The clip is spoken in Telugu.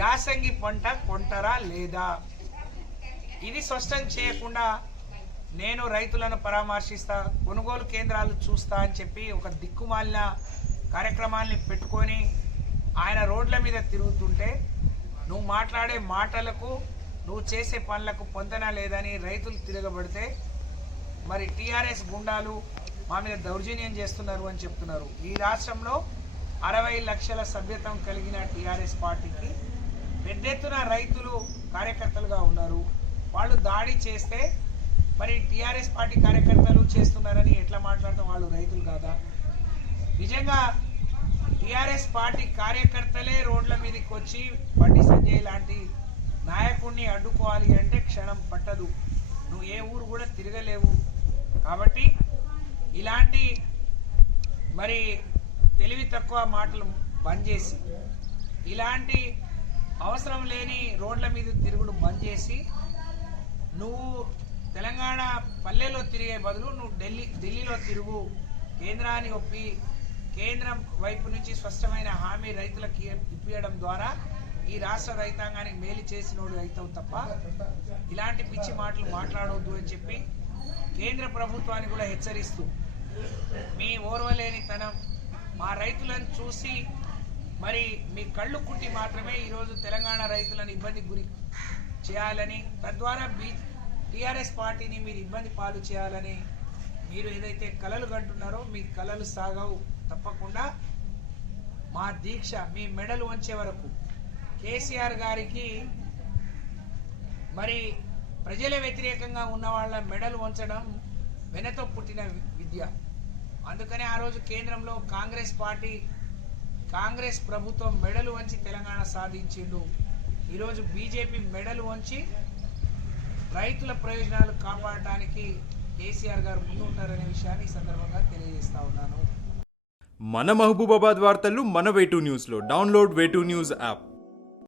యాసంగి పంట కొంటరా లేదా? ఇది స్పష్టం చేయకుండా నేను రైతులను పరామర్శిస్తా కొనుగోలు కేంద్రాలు చూస్తా అని చెప్పి ఒక దిక్కుమాలిన కార్యక్రమాల్ని పెట్టుకొని ఆయన రోడ్ల మీద తిరుగుతుంటే నువ్వు మాట్లాడే మాటలకు నువ్వు చేసే పనులకు పొందన లేదని రైతులు తిరగబడితే మరి టీఆర్ఎస్ గుండాలు మా మీద దౌర్జన్యం చేస్తున్నారు అని చెప్తున్నారు. ఈ రాష్ట్రంలో అరవై లక్షల సభ్యత్వం కలిగిన టీఆర్ఎస్ పార్టీకి పెద్ద ఎత్తున రైతులు కార్యకర్తలుగా ఉన్నారు. వాళ్ళు దాడి చేస్తే మరి టీఆర్ఎస్ పార్టీ కార్యకర్తలు చేస్తున్నారని ఎట్లా మాట్లాడతాం వాళ్ళు రైతులు కాదా? నిజంగా టీఆర్ఎస్ పార్టీ కార్యకర్తలే రోడ్ల మీదకి వచ్చి బండి సంజయ్ లాంటి నాయకుడిని అడ్డుకోవాలి అంటే క్షణం పట్టదు. నువ్వు ఏ ఊరు కూడా తిరగలేవు. కాబట్టి ఇలాంటి మరి తెలివి తక్కువ మాటలు బంద్ చేసి ఇలాంటి అవసరం లేని రోడ్ల మీద తిరుగుడు బంద్ చేసి నువ్వు తెలంగాణ పల్లెలో తిరిగే బదులు నువ్వు ఢిల్లీ ఢిల్లీలో తిరుగు. కేంద్రాన్ని ఒప్పి కేంద్రం వైపు నుంచి స్పష్టమైన హామీ రైతులకు ఇప్పించడం ద్వారా ఈ రాష్ట్ర రైతాంగానికి మేలు చేసినోడు అవుతావు తప్ప ఇలాంటి పిచ్చి మాటలు మాట్లాడవద్దు అని చెప్పి కేంద్ర ప్రభుత్వాన్ని కూడా హెచ్చరిస్తూ మీ ఓర్వలేనితనం మా రైతులను చూసి మరి మీ కళ్ళు కుట్టి మాత్రమే ఈరోజు తెలంగాణ రైతులను ఇబ్బంది గురి చేయాలని తద్వారా బీ టీఆర్ఎస్ పార్టీని మీరు ఇబ్బంది పాలు చేయాలని మీరు ఏదైతే కలలు కంటున్నారో మీ కలలు సాగవు తప్పకుండా. మా దీక్ష మీ మెడలు వంచే వరకు కేసీఆర్ గారికి మరి ప్రజల వ్యతిరేకంగా ఉన్న వాళ్ళ మెడలు వంచడం వెనతో పుట్టిన విద్య. అందుకనే ఆ రోజు కేంద్రంలో కాంగ్రెస్ పార్టీ కాంగ్రెస్ ప్రభుత్వం మెడలు వంచి తెలంగాణ సాధించిండు. ఈరోజు బీజేపీ మెడలు వంచి రైతుల ప్రయోజనాలు కాపాడడానికి కేసీఆర్ గారు ముందుంటారనే విషయాన్ని ఈ సందర్భంగా తెలియజేస్తా ఉన్నాను. మన మహబూబాబాద్ వార్తలు మన వేటూ న్యూస్లో. Download way two news app.